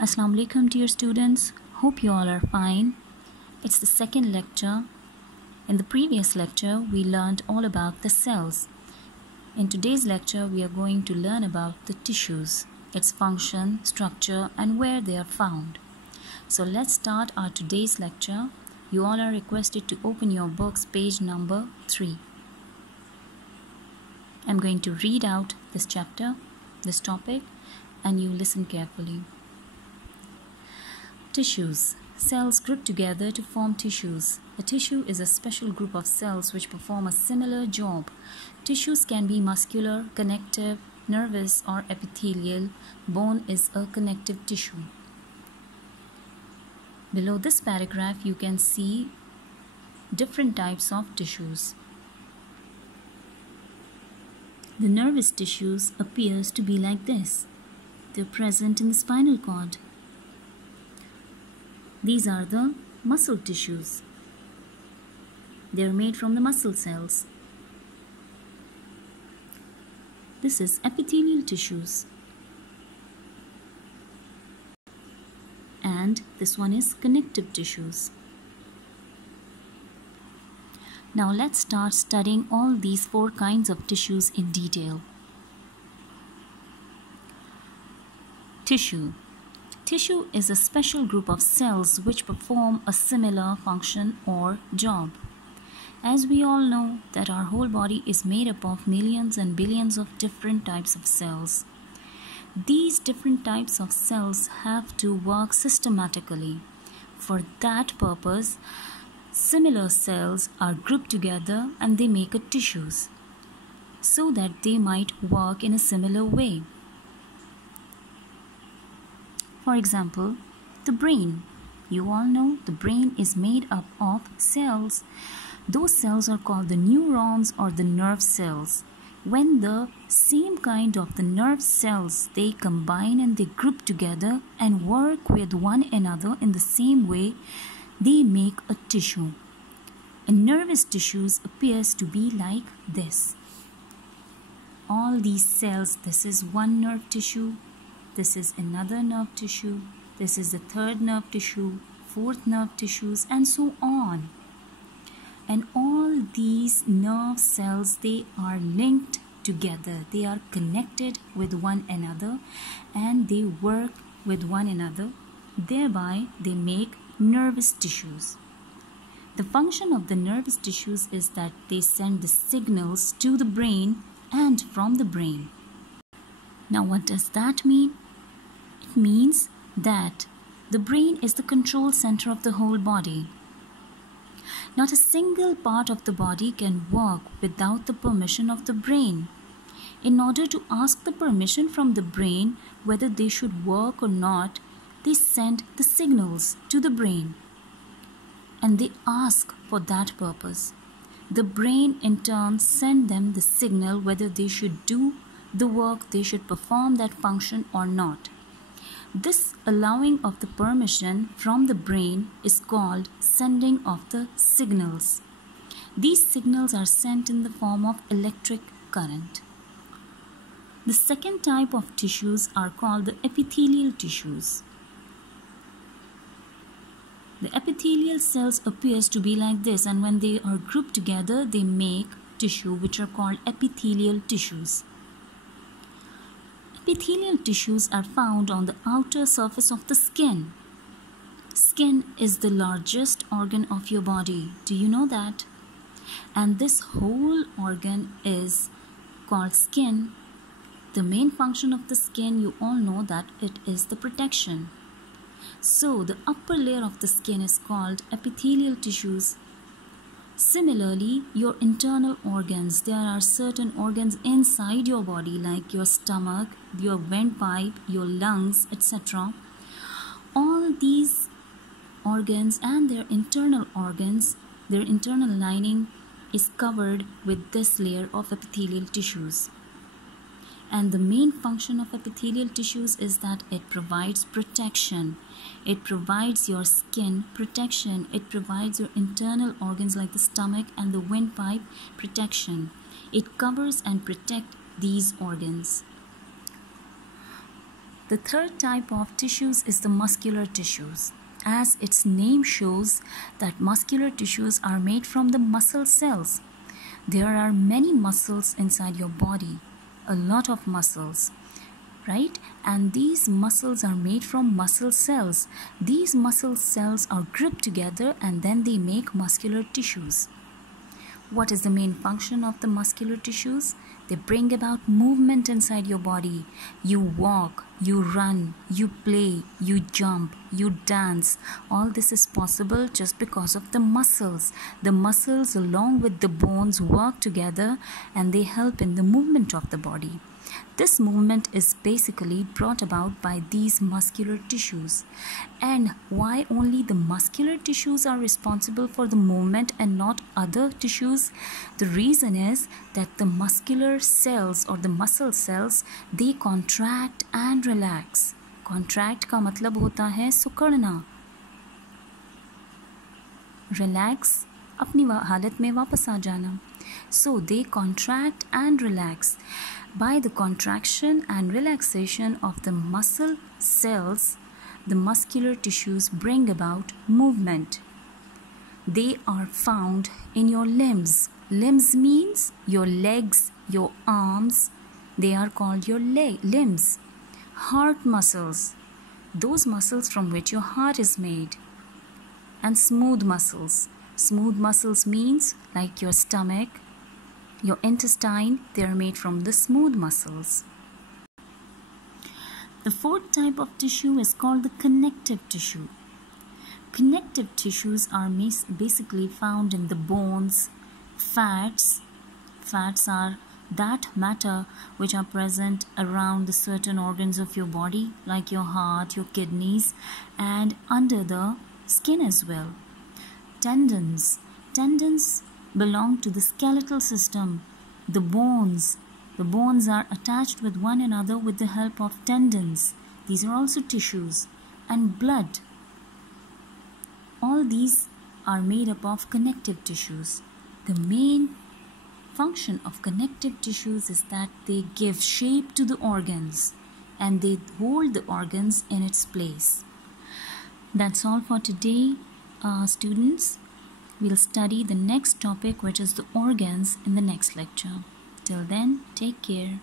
Assalamu alaikum dear students. Hope you all are fine. It's the second lecture. In the previous lecture, we learned all about the cells. In today's lecture, we are going to learn about the tissues, its function, structure, and where they are found. So let's start our today's lecture. You all are requested to open your books, page number 3. I'm going to read out this chapter, this topic, and you listen carefully. Tissues. Cells group together to form tissues. A tissue is a special group of cells which perform a similar job. Tissues can be muscular, connective, nervous, or epithelial. Bone is a connective tissue. Below this paragraph, you can see different types of tissues. The nervous tissues appears to be like this. They're present in the spinal cord. These are the muscle tissues. They are made from the muscle cells. This is epithelial tissues. And this one is connective tissues. Now let's start studying all these 4 kinds of tissues in detail. Tissue. Tissue is a special group of cells which perform a similar function or job. As we all know that our whole body is made up of millions and billions of different types of cells. These different types of cells have to work systematically. For that purpose, similar cells are grouped together and they make a tissues so that they might work in a similar way. For example, the brain. You all know the brain is made up of cells. Those cells are called the neurons or the nerve cells. When the same kind of the nerve cells, they combine and they group together and work with one another in the same way, they make a tissue. A nervous tissues appears to be like this. All these cells, this is one nerve tissue. This is another nerve tissue, this is the third nerve tissue, fourth nerve tissues, and so on. And all these nerve cells, they are linked together. They are connected with one another and they work with one another. Thereby, they make nervous tissues. The function of the nervous tissues is that they send the signals to the brain and from the brain. Now, what does that mean? It means that the brain is the control center of the whole body. Not a single part of the body can work without the permission of the brain. In order to ask the permission from the brain whether they should work or not, they send the signals to the brain. And they ask for that purpose. The brain in turn sends them the signal whether they should do the work, they should perform that function or not. This allowing of the permission from the brain is called sending of the signals. These signals are sent in the form of electric current. The second type of tissues are called the epithelial tissues. The epithelial cells appears to be like this, and when they are grouped together, they make tissue which are called epithelial tissues. Epithelial tissues are found on the outer surface of the skin. Skin is the largest organ of your body. Do you know that? And this whole organ is called skin. The main function of the skin, you all know that it is the protection. So the upper layer of the skin is called epithelial tissues. Similarly, your internal organs, there are certain organs inside your body like your stomach, your windpipe, your lungs, etc. All these organs and their internal organs, their internal lining is covered with this layer of epithelial tissues. And the main function of epithelial tissues is that it provides protection. It provides your skin protection. It provides your internal organs like the stomach and the windpipe protection. It covers and protects these organs. The third type of tissues is the muscular tissues. As its name shows, that muscular tissues are made from the muscle cells. There are many muscles inside your body, a lot of muscles, right? And these muscles are made from muscle cells. These muscle cells are grouped together and then they make muscular tissues. What is the main function of the muscular tissues? They bring about movement inside your body. You walk, you run, you play, you jump, you dance. All this is possible just because of the muscles. The muscles along with the bones work together and they help in the movement of the body. This movement is basically brought about by these muscular tissues. And why only the muscular tissues are responsible for the movement and not other tissues? The reason is that the muscular cells or the muscle cells, they contract and relax. Contract का मतलब होता है सिकुड़ना. Relax, अपनी हालत में वापस आ जाना. So they contract and relax. By the contraction and relaxation of the muscle cells, the muscular tissues bring about movement. They are found in your limbs. Limbs means your legs, your arms. They are called your limbs. Heart muscles, those muscles from which your heart is made. And smooth muscles. Smooth muscles means like your stomach, your intestine, they are made from the smooth muscles. The fourth type of tissue is called the connective tissue. Connective tissues are basically found in the bones, fats. Fats are that matter which are present around the certain organs of your body, like your heart, your kidneys, and under the skin as well. Tendons. Tendons belong to the skeletal system. The bones are attached with one another with the help of tendons. These are also tissues. And blood. All these are made up of connective tissues. The main function of connective tissues is that they give shape to the organs and they hold the organs in its place. That's all for today, students. We'll study the next topic, which is the organs, in the next lecture. Till then, take care.